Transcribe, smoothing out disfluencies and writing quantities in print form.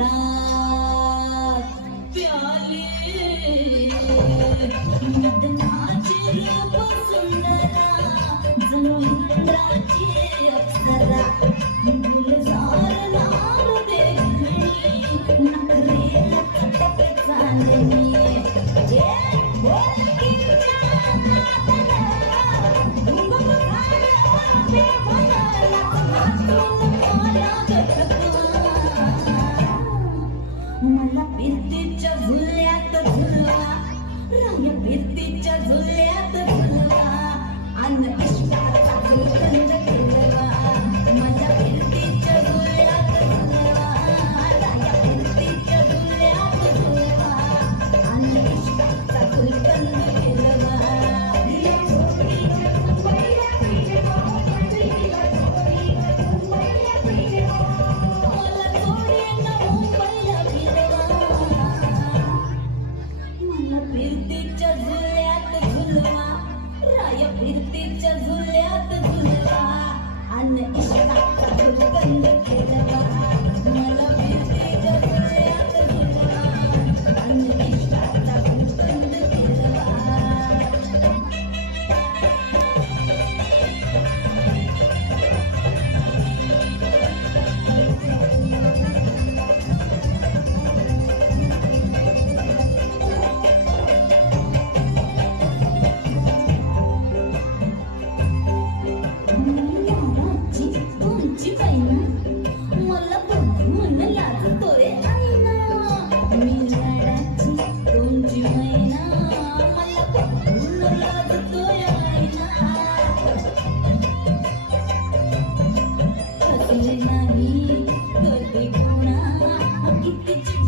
रात प्याले मदनाचे रूप सुंदरा जणू इंद्राची अप्सरा गुलजार लाल देखणी नखरे लटक चांदणी बोल की मला भिंतीच्या झुल्यात झुलवा राय भिंतीच्या झुल्यात झुलवा अन्न इष्टाचा गुलकंद केलवा माझ्या भिंतीच्या झुल्यात झुलवा राय भिंतीच्या झुल्यात झुलवा अन्न इष्टाचा गुलकंद केलवा भिंतीच्या झुल्यात झुलवा राय भिंतीच्या झुल्यात झुलवा अन्न इष्टाचा गुलकंद केलवा मला भिंतीच्या झुल्यात झुलवा अन्न इष्टाचा गुलकंद केलवा नाही